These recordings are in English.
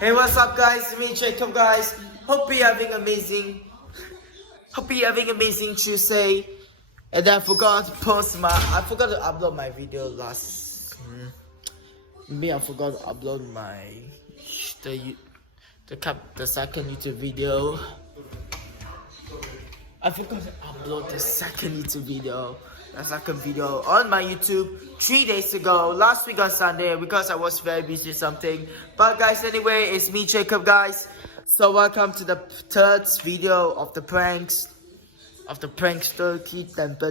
Hey, what's up, guys? It's me, Jacob, guys. Hope you're having amazing Tuesday. And I forgot to upload my video last. Maybe I forgot to upload the second YouTube video. I forgot to upload the second video on my YouTube 3 days ago, last week on Sunday, because I was very busy with something. But guys, anyway, it's me, Jacob, guys. So welcome to the third video of the Prankster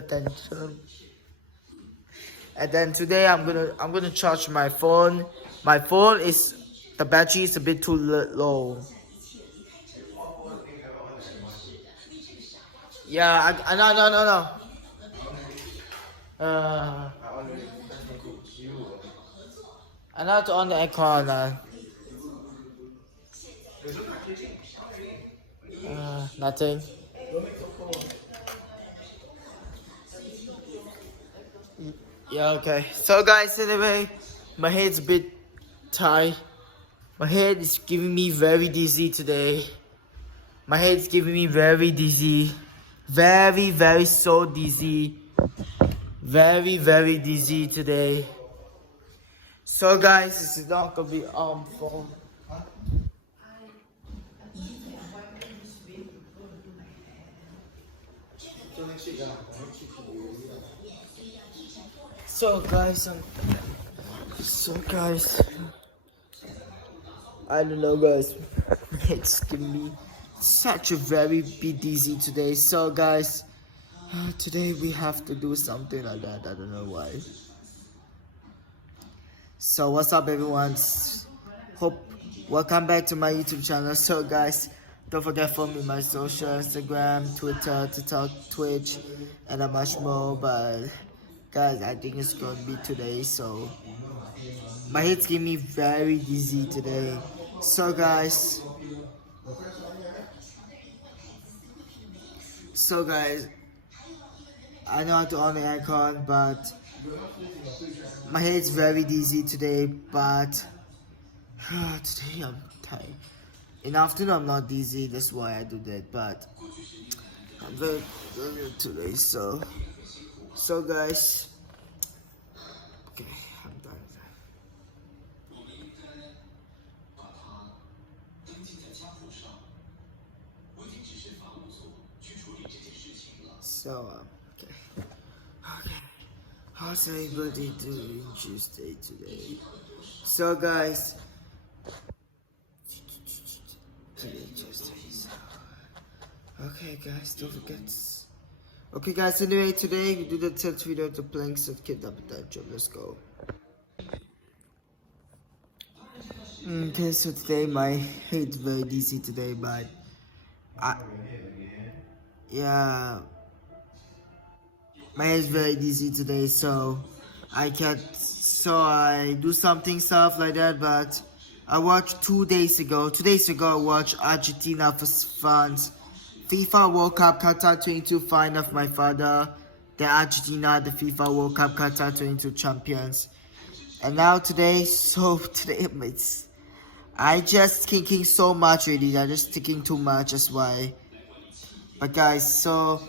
Tantrum. And then today I'm gonna charge my phone. My phone the battery is a bit too low. Yeah, no. I know how to on the aircon. Nothing. Yeah, okay. So guys, anyway, my head's a bit tight. My head is giving me very dizzy today. My head's giving me very dizzy. Very so dizzy. Very dizzy today. So guys, this is not gonna be phone. So guys, I don't know, guys. It's giving me such a very bit dizzy today. So guys, today we have to do something like that. I don't know why. So what's up, everyone? Welcome back to my YouTube channel. So guys, don't forget to follow me on my social, Instagram, Twitter, TikTok, Twitch, and much more. But guys, I think it's gonna be today. So my head's giving me very dizzy today. So guys, I know how to on the aircon, but my head's very dizzy today. But today I'm tired. In the afternoon I'm not dizzy, that's why I do that. But I'm very tired today. So guys, okay, I'm done. So okay. How's everybody doing Tuesday today? So guys, today Tuesday. So okay guys, don't forget. Okay guys, anyway, today we do the 10th video of the Prankster Tantrum. Let's go. Okay, so today my head's very dizzy today, but yeah, my head's very dizzy today, so I do stuff like that. But I watched 2 days ago I watched Argentina vs France FIFA World Cup Qatar 22 final of my father. The Argentina, the FIFA World Cup Qatar 22 champions. And now today I just thinking so much really. I just thinking too much, that's why. But guys, so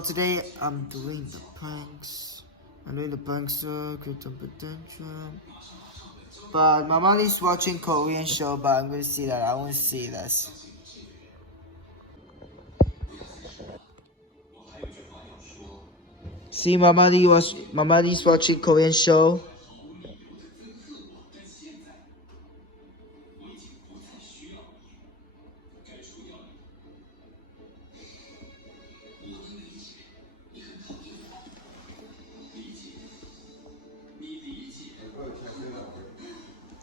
today I'm doing the pranks. I'm doing the Prankster Tantrum. But my mom is watching Korean show, but I'm gonna see that. I want to see this. See, my mom is watching Korean show.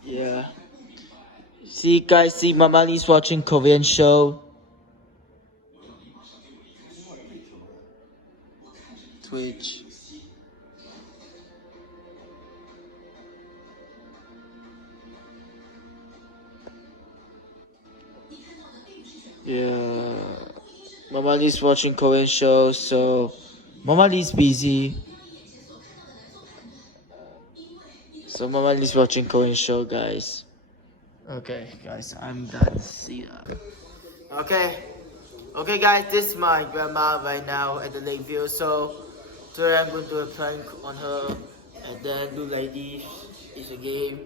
Yeah. See guys, Mama is watching Korean show. Twitch. Yeah. Mama is watching Korean show, so Mama is busy. So Mama is watching Korean show, guys. Okay, guys, I'm done. See ya. Okay, guys, this is my grandma right now at the lake view. So today I'm going to do a prank on her, and then do like this. It's a game.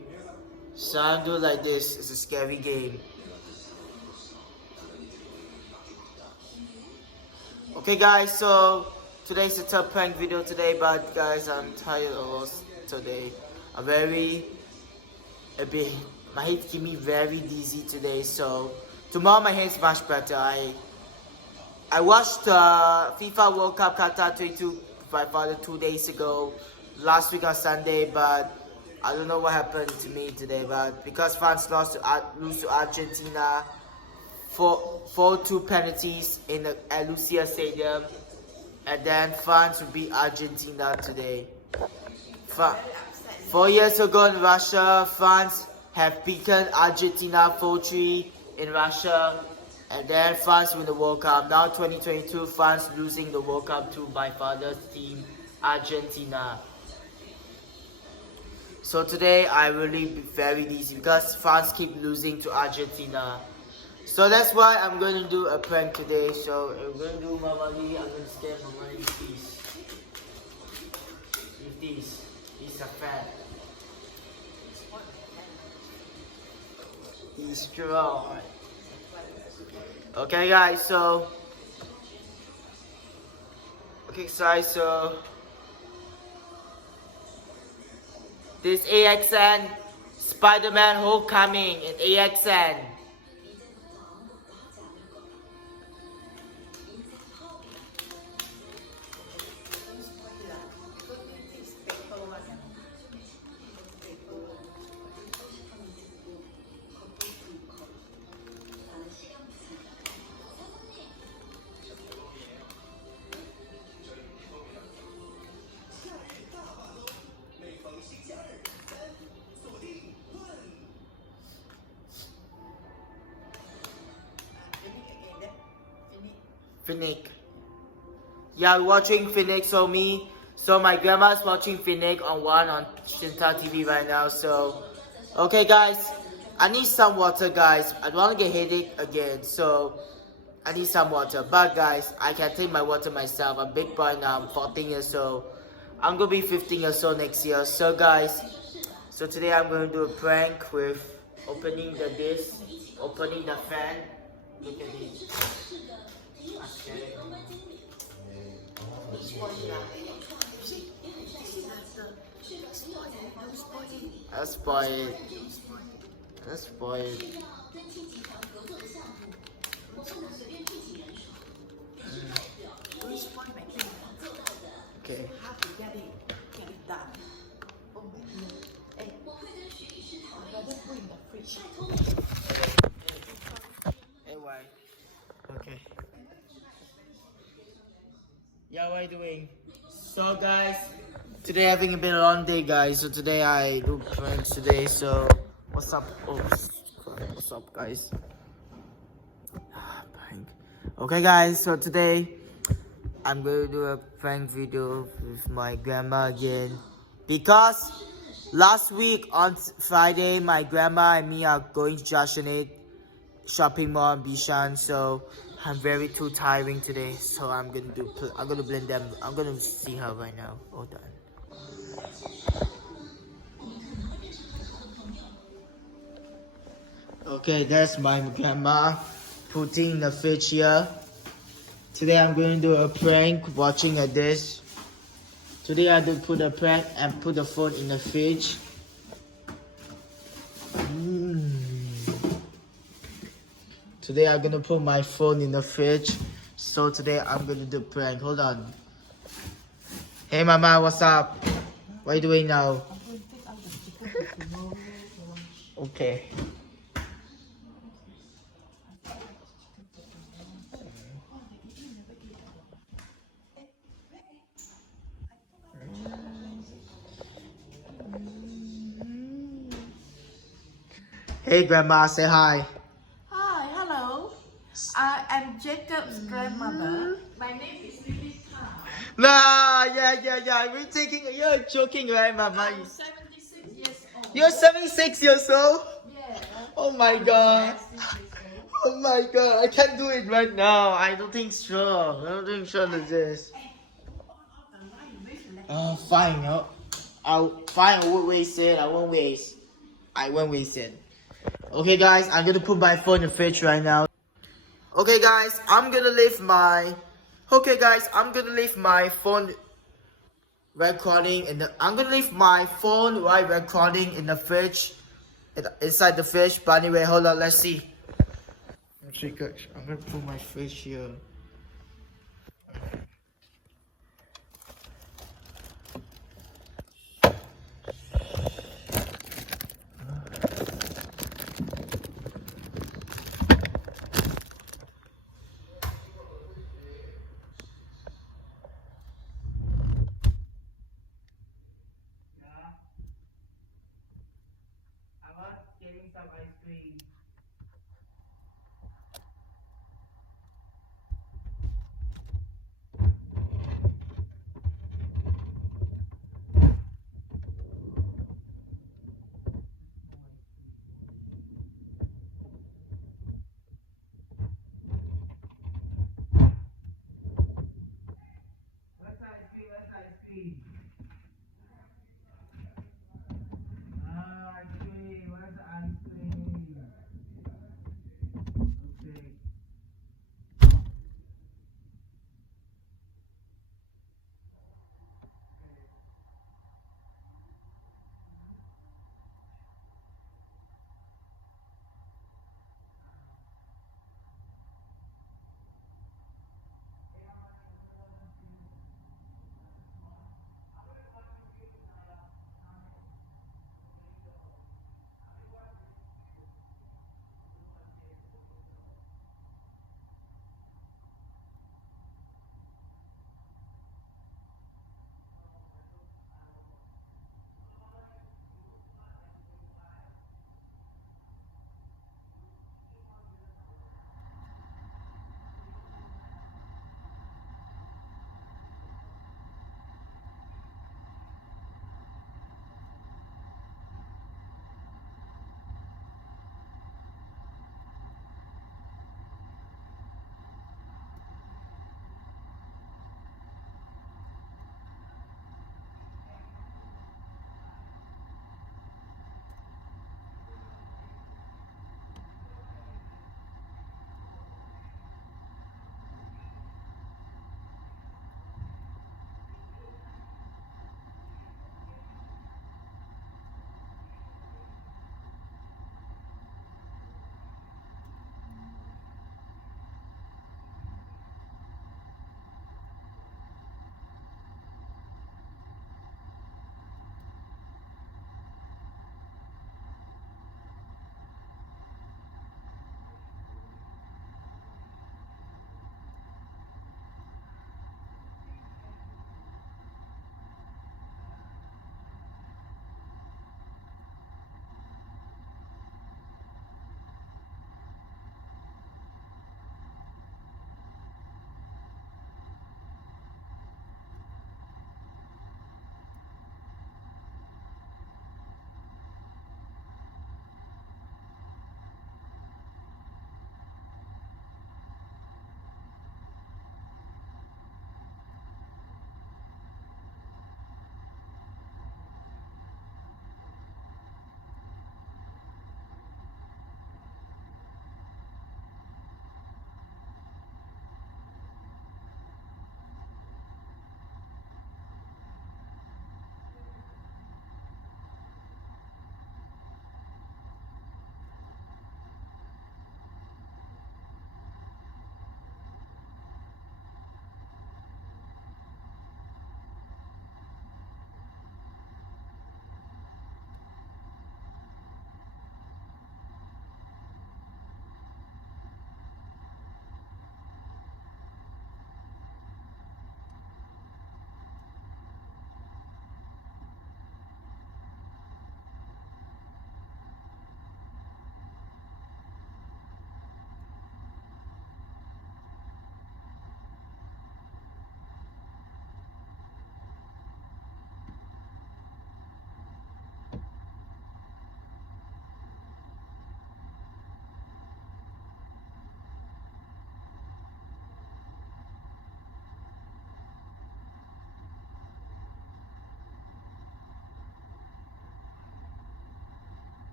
So I'm doing like this. It's a scary game. Okay, guys. So today's a tough prank video today, but guys, I'm tired of us today. I'm a bit. My head give me very dizzy today. So tomorrow my head's much better. I watched FIFA World Cup Qatar 22 by father 2 days ago, last week on Sunday, but I don't know what happened to me today. But because France lose to Argentina, 4-2 penalties at Lucia Stadium, and then France will beat Argentina today. 4 years ago in Russia, France have beaten Argentina 4-3 in Russia, and then France win the World Cup. Now 2022, France losing the World Cup to my father's team, Argentina. So today I really be very dizzy because France keep losing to Argentina. So that's why I'm going to do a prank today. So I'm going to do Mama Lee. I'm going to scare Mama Lee with these. With these. These are fat. He's strong. Okay, guys, so this AXN Spider-Man Homecoming in AXN. Finnick. Yeah, watching Finnick. So my grandma's watching Finnick on Shinta TV right now. So, okay, guys, I need some water, guys. I don't want to get headache again. So, I need some water. But guys, I can take my water myself. I'm big boy now. I'm 14 years old. I'm gonna be 15 years old next year. So, guys, so today I'm gonna do a prank with opening the fan. Look at this. That's spoiled. That's spoiled. Okay. Anyway. Okay. Yeah, what are you doing? So guys, today having been a long day, guys. So today I do pranks today. So what's up? Oh, what's up, guys? Prank. Okay, guys. So today I'm going to do a prank video with my grandma again, because last week on Friday my grandma and me are going to Joshua shopping mall in Bishan. So I'm very too tiring today, so I'm gonna blend them. I'm gonna see her right now. Hold on. Okay, that's my grandma putting in the fridge here. Today I'm going to do a prank watching a dish. Today I do put a prank and put the phone in the fridge. Today I'm gonna put my phone in the fridge. So today I'm gonna do a prank. Hold on. Hey Mama, what's up? What are you doing now? Okay. Hey Grandma, say hi. Hi, hello. I am Jacob's grandmother. My name is Lilita. Nah, yeah. We're joking, right, Mama? I'm 76 years You're 76 years old? Yeah. Oh my god. 76 years old. Oh my god, I can't do it right now. I don't think so. I don't think so with this. Fine. I won't waste it. I won't waste. I won't waste it. Okay, guys, I'm gonna put my phone in the fridge right now. Okay, guys, I'm gonna leave my. Okay, guys, I'm gonna leave my phone recording in the. I'm gonna leave my phone right recording in the fridge, inside the fridge. But anyway, hold on. Let's see. Actually, guys, I'm gonna put my fridge here. I was getting some ice cream. Where's the ice cream? Where's the ice cream? Ice cream. Where's the ice cream? Okay.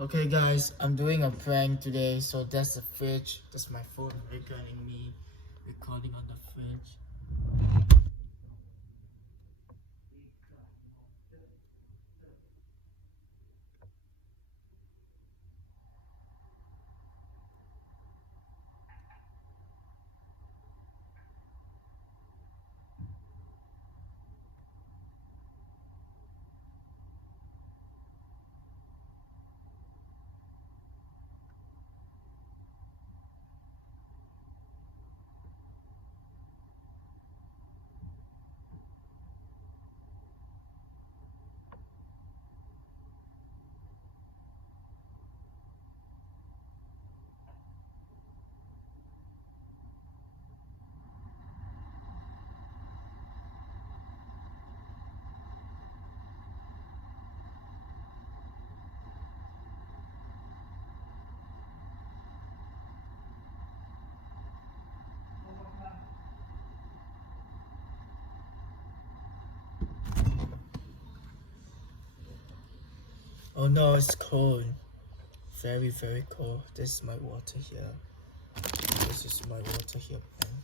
Okay guys, I'm doing a prank today, so that's the fridge. That's my phone recording me, recording on the fridge. Oh no, it's cold. Very, very cold. This is my water here. This is my water here, man.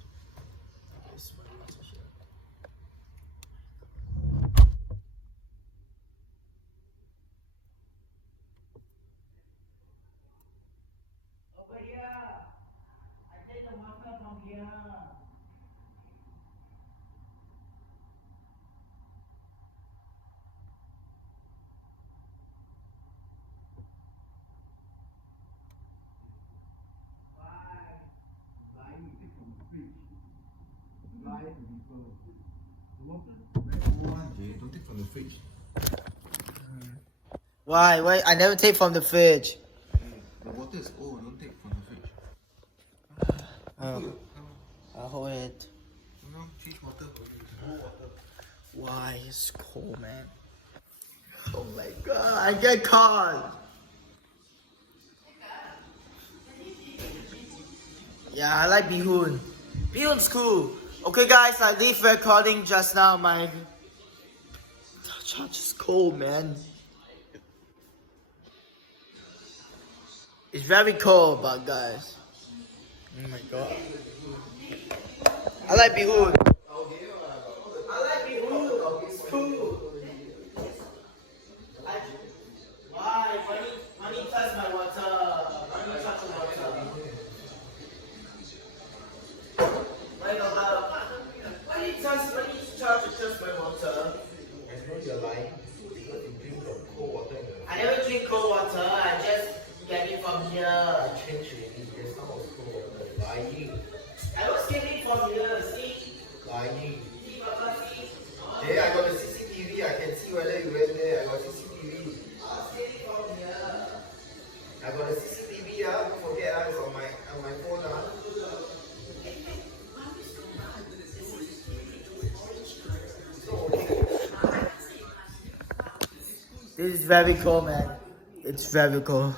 This is my water here. Don't take from the fridge. Why? Why? I never take from the fridge. The water is old. Don't take from the fridge. I'll hold it. No, change water. Cold water. Why? It's cold, man. Oh my god, I get caught. Yeah, I like bihun. Bihun's cool. Okay guys, I leave recording just now. My charge is cold, man. It's very cold, but guys. Oh my god. I like bihun. I like bihun. It's cool. Why? Money touch my water. Money touch my water. Wait about. Why you touch my water? I know you're lying because you drink from cold water. I never drink cold water. I just get it from here. Change already. There's no more cold water. Lying. I was getting it from here. See? Lying. See, Papa, see? Jay, I got the CCTV. I can see whether you went there. I got CCTV. I was getting it from here. I got the CCTV. Don't forget, it's on my phone. This is very cool, man. It's very cool.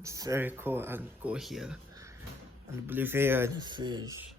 It's very cool. I'll go here. I believe here in the fish.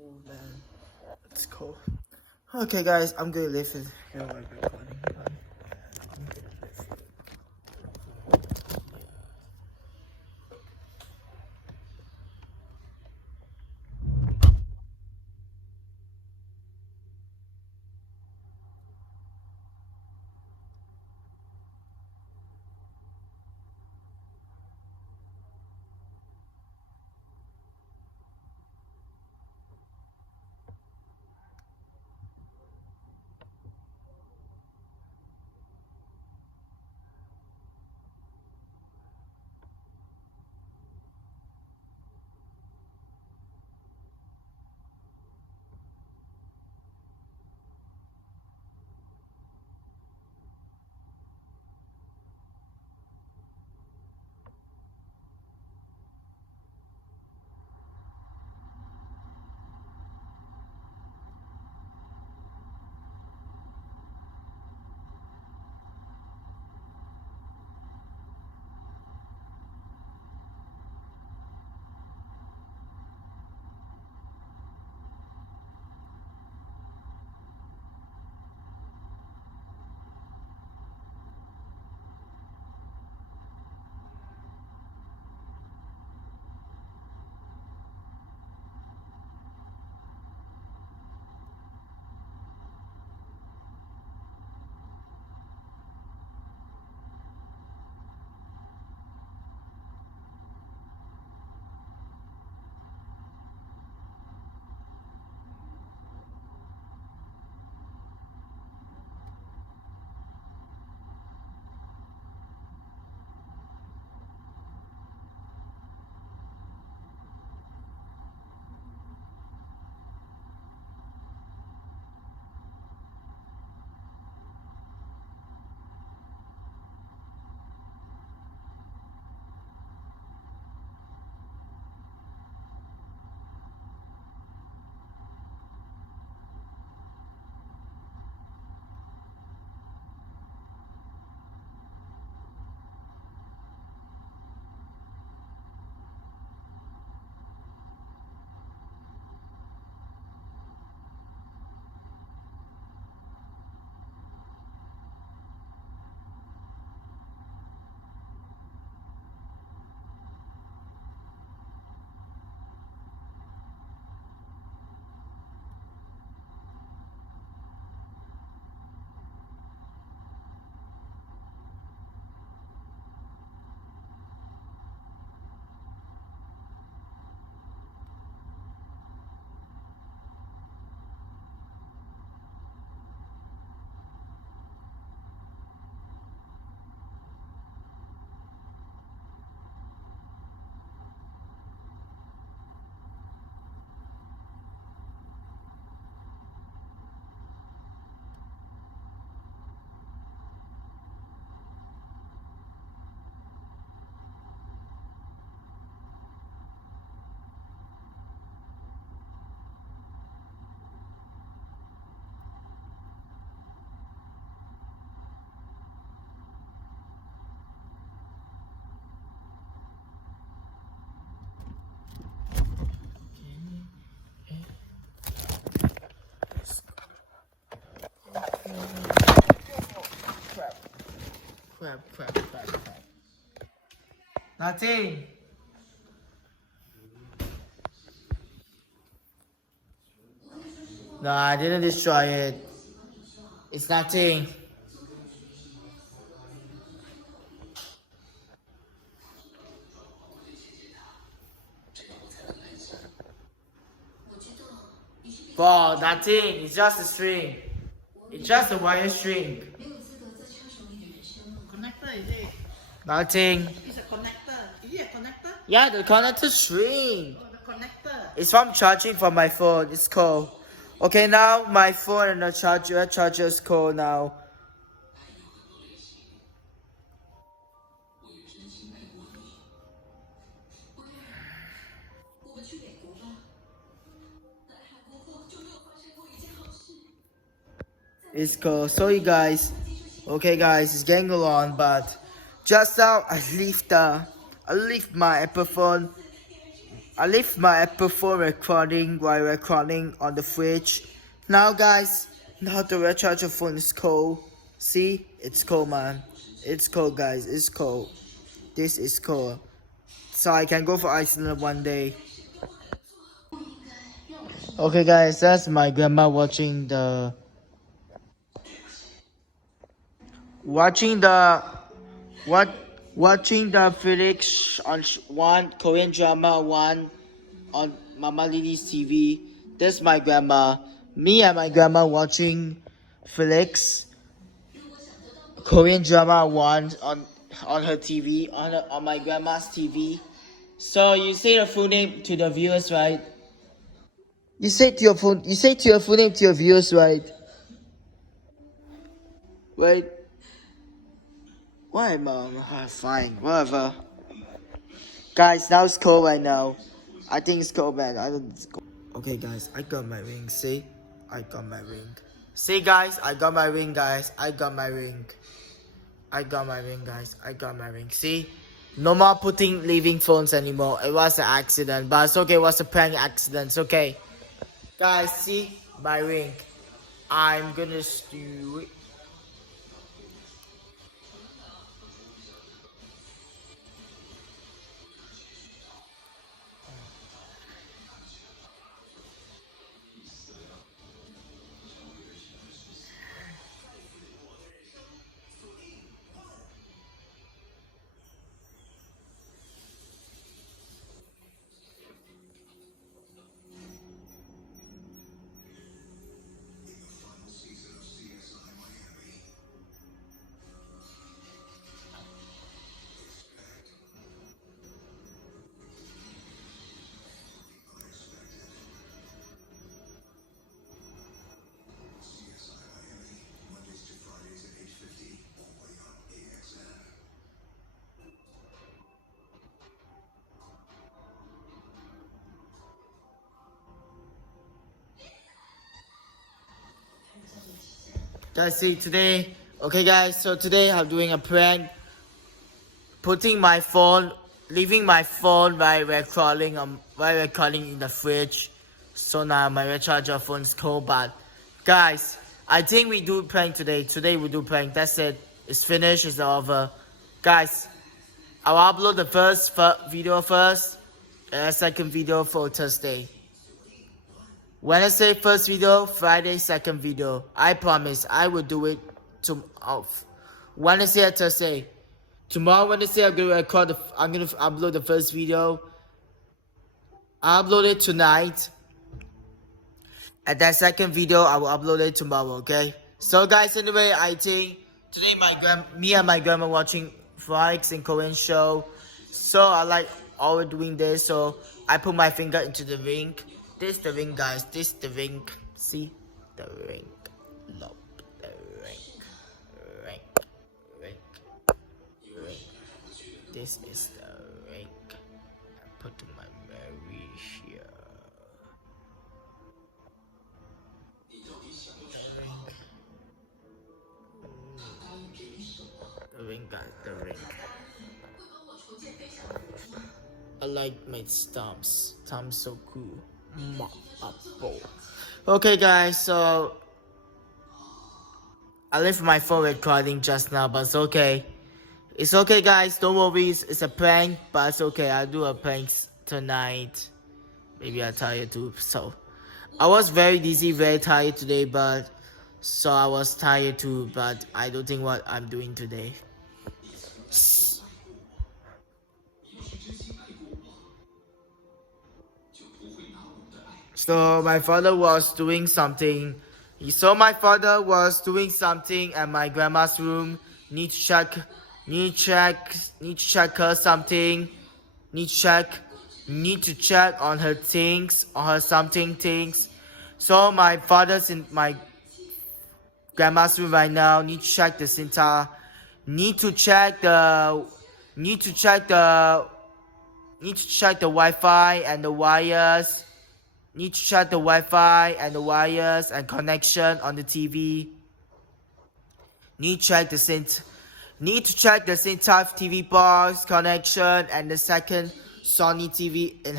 Oh man, it's cold. Okay, guys, I'm gonna leave it. Recording. Crap. Nothing. No, I didn't destroy it. It's nothing. Bro, nothing. It's just a string. It's just a wire string. Connector is it? Nothing. It's a connector. Is it a connector? Yeah, the connector string. Oh, the connector. It's from charging for my phone. It's cold. Okay, now my phone and the charger is cold now. It's cold. Sorry guys. Okay guys, it's getting along, but just now I leave my Apple phone I left my Apple phone recording while recording on the fridge. Now guys, now the recharger phone is cold. See, it's cold, man. It's cold, guys. It's cold. This is cold. So I can go for Iceland one day. Okay guys, that's my grandma watching the what watching the Felix on one Korean drama one on Mama Lily's TV. This my grandma. Me and my grandma watching Felix Korean drama one on her TV on my grandma's TV. So you say your full name to the viewers, right? You say to your full name to your viewers, right? Wait. Why, mom? Fine, whatever. Guys, now it's cold right now. I think it's cold, man. I don't. It's cold. Okay, guys, I got my ring. See, I got my ring. See, guys, I got my ring, guys. I got my ring. I got my ring, guys. I got my ring. See, no more leaving phones anymore. It was an accident, but it's okay. It was a prank accident. It's okay. Guys, see my ring. I'm gonna do it. Guys, see today. Okay, guys. So today I'm doing a prank. Leaving my phone while recording in the fridge. So now my recharger phone is cold. But guys, I think we do prank today. Today we do prank. That's it. It's finished. It's over. Guys, I'll upload the first video first, and the second video for Thursday. Wednesday first video, Friday second video. I promise I will do it Wednesday and Thursday. Tomorrow Wednesday I'm gonna upload the first video. I'll upload it tonight. And that second video I will upload it tomorrow, okay? So guys, anyway, I think today me and my grandma watching Felix and Korean show. So I like always doing this, so I put my finger into the ring. This the ring, guys. This the ring. See the ring. Love the ring. Ring. This is the ring. I put my Mary here. The ring, guys. The ring. I like my stumps. Stumps so cool. Okay guys, so I left my phone recording just now, but it's okay. It's okay guys, don't worry, it's a prank, but it's okay. I'll do a prank tonight. Maybe I'm tired too. So I was very dizzy, very tired today, but so I was tired too, but I don't think what I'm doing today. So my father was doing something. So my father was doing something at my grandma's room. Need to check her something. Need to check on her things, on her something things. So my father's in my grandma's room right now. Need to check the center. Need to check the Wi-Fi and the wires. Need to check the Wi-Fi and the wires and connection on the TV. Need to check the center TV box connection and the second Sony TV in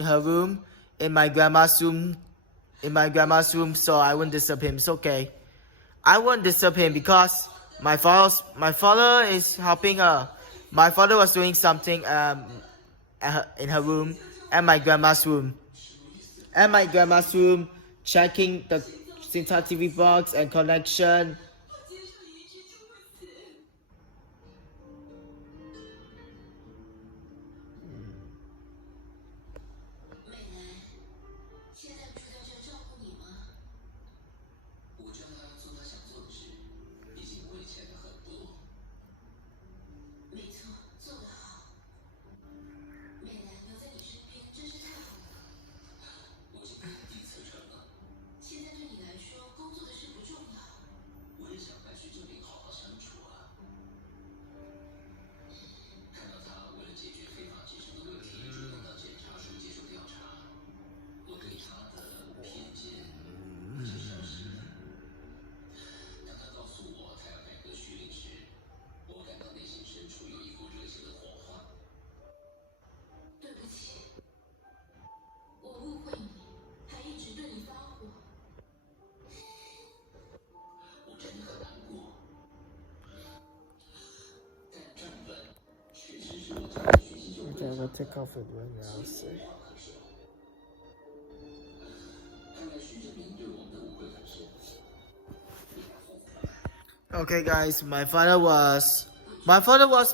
her room, in my grandma's room, so I wouldn't disturb him. It's okay. I won't disturb him because my father is helping her. My father was doing something in her room and my grandma's room. And my grandma's room, checking the Sinta TV box and connection. Okay, I'll take off it right now. See. Okay, guys, my father was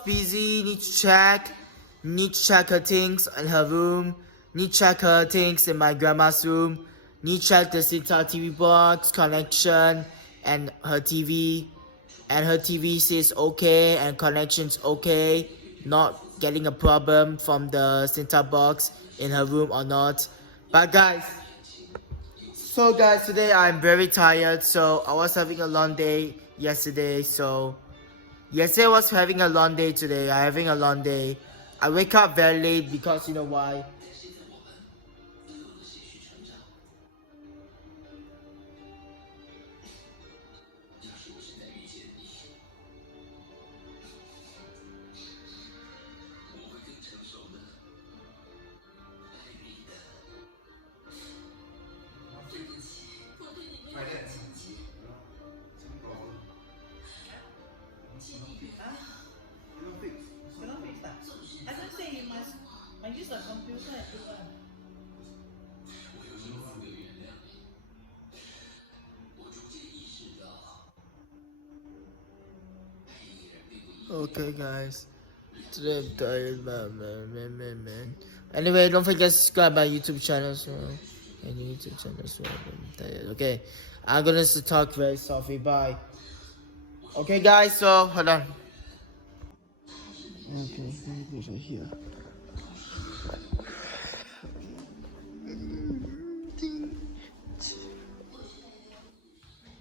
busy. Need to check her things in her room. Need to check her things in my grandma's room. Need to check the Sinta TV box connection and her TV. And her TV says okay and connection's okay. Not getting a problem from the Sinta box in her room or not. But guys, today I'm very tired. So I was having a long day yesterday. So yesterday I was having a long day. Today I'm having a long day. I wake up very late because you know why? I don't say you must. I use the computer and do it. Okay, guys. Today I'm tired, man. Anyway, don't forget to subscribe my YouTube channel as well. And YouTube channel as well. I'm tired. Okay, I'm gonna talk very softly. Bye. Okay, guys. So hold on. Okay, right here.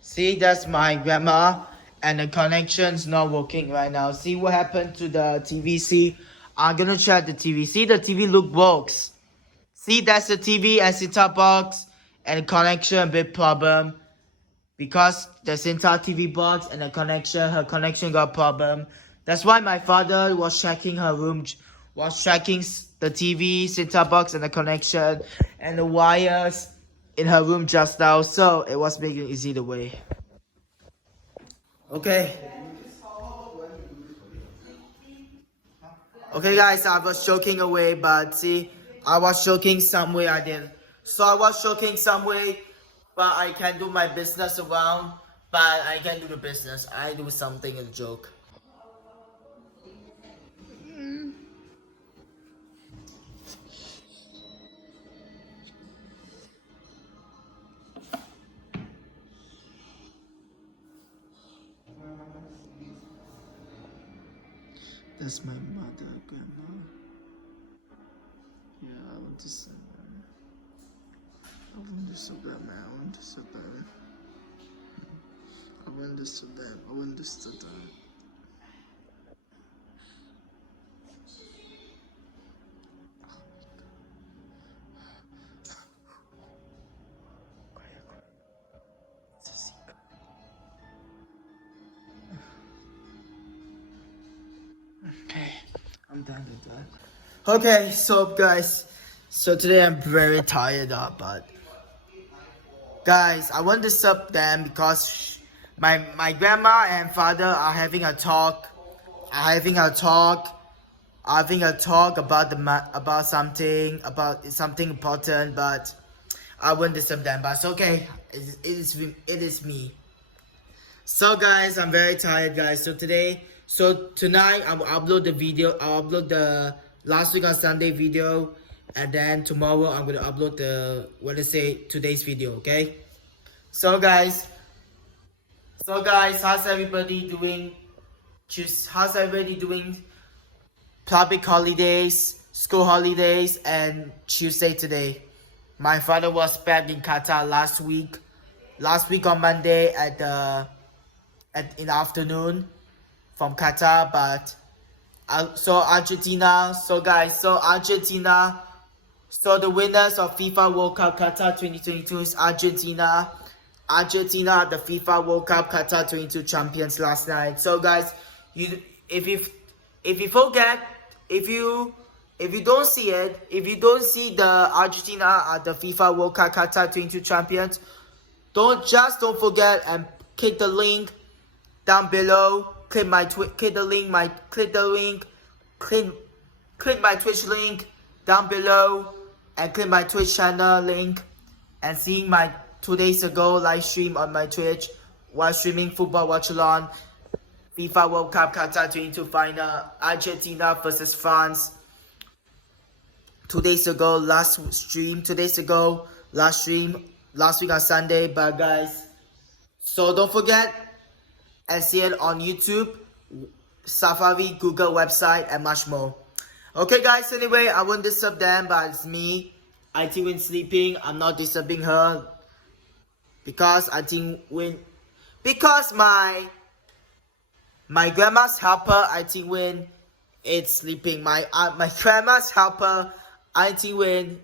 See, that's my grandma, and the connection's not working right now. See what happened to the TV? See, I'm gonna check the TV. See, the TV works. See, that's the TV and set-top box, and the connection a bit problem because the set-top TV box and the connection, her connection got problem. That's why my father was checking her room, was checking the TV, set-top box, and the connection, and the wires in her room just now. So it was making it easy the way. Okay. Okay, guys, I was joking away, but see, I was joking some way I didn't. So I was joking some way, but I can do my business around, but I can do the business. I do something in joke. That's my mother, grandma. Yeah, I want to send them. I want to send them, man. I want to send them. I want to send them. I want to send them. It's a secret. Okay, I'm done with that. Okay, so guys, so today I'm very tired but guys, I want to disturb them because my grandma and father are having a talk, having a talk about about something important, but I won't disturb them. But it's okay, it is me. So guys, I'm very tired, guys. So tonight I will upload the video. I'll upload the last week on Sunday video, and then tomorrow I'm gonna upload the today's video. Okay. So guys, how's everybody doing? How's everybody doing? Public holidays, school holidays, and Tuesday today. My father was back in Qatar last week. Last week on Monday in the afternoon from Qatar, but so Argentina. So guys, Argentina. So the winners of FIFA World Cup Qatar 2022 is Argentina. Argentina, the FIFA World Cup Qatar 22 champions last night. So guys, if you forget, if you don't see it, if you don't see the Argentina at the FIFA World Cup Qatar 22 champions, don't forget and click the link down below. Click my Twitch link down below, and click my Twitch channel link, and seeing my 2 days ago live stream on my Twitch while streaming football watch along FIFA World Cup Qatar 22 final, Argentina versus France. 2 days ago last stream, last week on Sunday. But guys, so don't forget and see it on YouTube, Safari, Google website, and much more. Okay guys, anyway, I won't disturb them, but it's me. I think when sleeping, I'm not disturbing her because my grandma's helper, I think when it's sleeping, my grandma's helper, I think when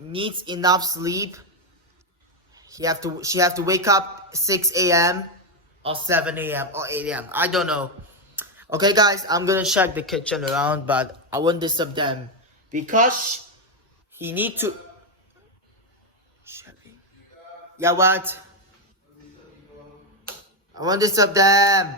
needs enough sleep, she have to wake up 6 a.m. or 7 a.m. or 8 a.m. I don't know. Okay guys, I'm gonna check the kitchen around, but I won't disturb them because he need to. Yeah, what? I won't disturb them.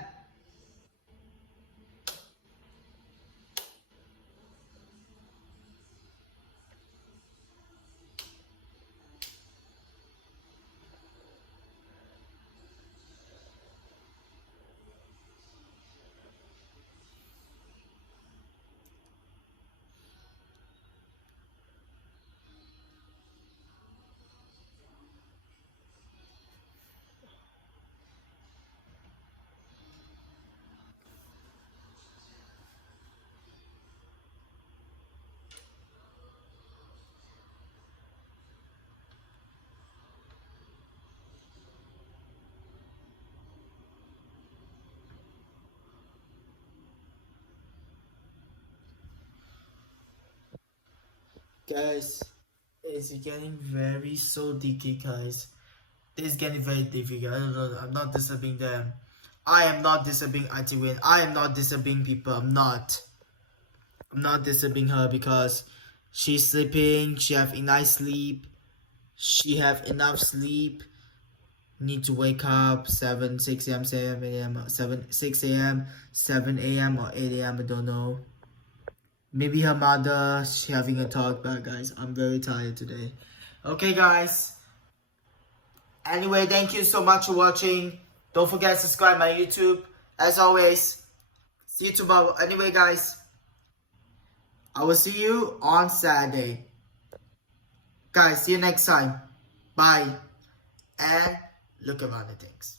Guys, it's getting very so dicky, guys. This is getting very difficult. I don't know. I'm not disturbing them. I am not disturbing Auntie Win. I am not disturbing people. I'm not disturbing her because she's sleeping. She have enough sleep. Need to wake up 6 a.m., 7 a.m., 6 a.m., 7 a.m. or 8 a.m. I don't know. Maybe her mother, she having a talk, but guys, I'm very tired today. Okay, guys. Anyway, thank you so much for watching. Don't forget to subscribe my YouTube. As always, see you tomorrow. Anyway, guys, I will see you on Saturday. Guys, see you next time. Bye. And look around the things.